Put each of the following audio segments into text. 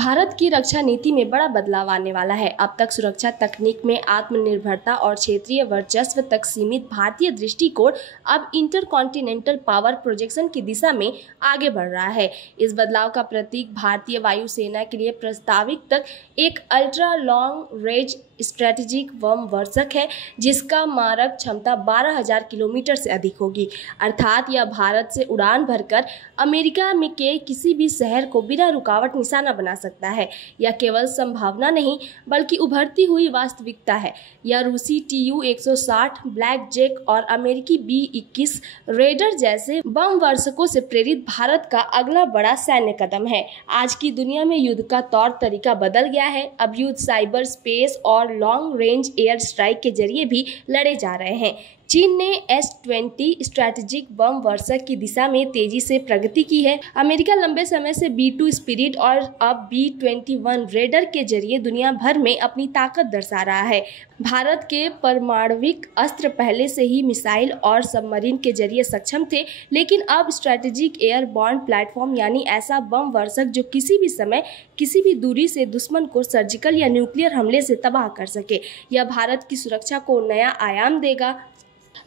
भारत की रक्षा नीति में बड़ा बदलाव आने वाला है। अब तक सुरक्षा तकनीक में आत्मनिर्भरता और क्षेत्रीय वर्चस्व तक सीमित भारतीय दृष्टिकोण अब इंटरकॉन्टिनेंटल पावर प्रोजेक्शन की दिशा में आगे बढ़ रहा है। इस बदलाव का प्रतीक भारतीय वायुसेना के लिए प्रस्तावित तक एक अल्ट्रा लॉन्ग रेंज स्ट्रेटेजिक बम वर्षक है, जिसका मारक क्षमता 12,000 किलोमीटर से अधिक होगी। अर्थात यह भारत से उड़ान भरकर अमेरिका में के किसी भी शहर को बिना रुकावट निशाना बना सकता है। यह केवल संभावना नहीं बल्कि उभरती हुई वास्तविकता है। यह रूसी Tu-160 ब्लैक जैक और अमेरिकी B-21 रेडर जैसे बम वर्षकों से प्रेरित भारत का अगला बड़ा सैन्य कदम है। आज की दुनिया में युद्ध का तौर तरीका बदल गया है। अब युद्ध साइबर स्पेस और लॉन्ग रेंज एयर स्ट्राइक के जरिए भी लड़े जा रहे हैं। चीन ने S-20 स्ट्रैटेजिक बम वर्षक की दिशा में तेजी से प्रगति की है। अमेरिका लंबे समय से B-2 स्पिरिट और अब B-21 रेडर के जरिए दुनिया भर में अपनी ताकत दर्शा रहा है। भारत के परमाणविक अस्त्र पहले से ही मिसाइल और सबमरीन के जरिए सक्षम थे, लेकिन अब स्ट्रैटेजिक एयरबॉर्न प्लेटफॉर्म यानी ऐसा बम वर्षक जो किसी भी समय किसी भी दूरी से दुश्मन को सर्जिकल या न्यूक्लियर हमले से तबाह कर सके, यह भारत की सुरक्षा को नया आयाम देगा।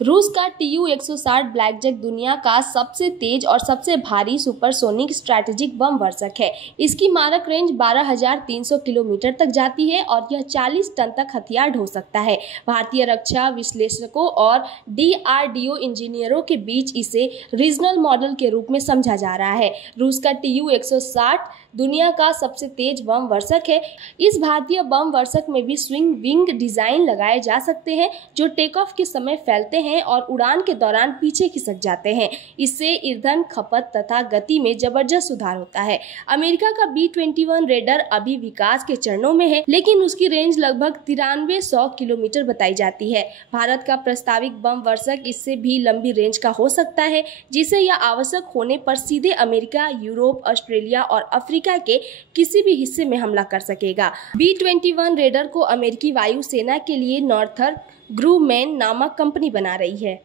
रूस का Tu-160 ब्लैक जैक दुनिया का सबसे तेज और सबसे भारी सुपरसोनिक स्ट्रैटेजिक बम वर्षक है। इसकी मारक रेंज 12,300 किलोमीटर तक जाती है और यह 40 टन तक हथियार ढो सकता है। भारतीय रक्षा विश्लेषकों और DRDO इंजीनियरों के बीच इसे रीजनल मॉडल के रूप में समझा जा रहा है। रूस का Tu-160 दुनिया का सबसे तेज बम वर्षक है। इस भारतीय बम वर्षक में भी स्विंग विंग डिजाइन लगाए जा सकते हैं, जो टेक ऑफ के समय फैलते हैं और उड़ान के दौरान पीछे खिसक जाते हैं। इससे ईंधन खपत तथा गति में जबरदस्त सुधार होता है। अमेरिका का B-21 रेडर अभी विकास के चरणों में है, लेकिन उसकी रेंज लगभग 9300 किलोमीटर बताई जाती है। भारत का प्रस्तावित बम वर्षक इससे भी लंबी रेंज का हो सकता है, जिसे यह आवश्यक होने पर सीधे अमेरिका, यूरोप, ऑस्ट्रेलिया और अफ्रीका के किसी भी हिस्से में हमला कर सकेगा। B-21 रेडर को अमेरिकी वायुसेना के लिए नॉर्थरप ग्रूमैन नामक कंपनी बना रही है।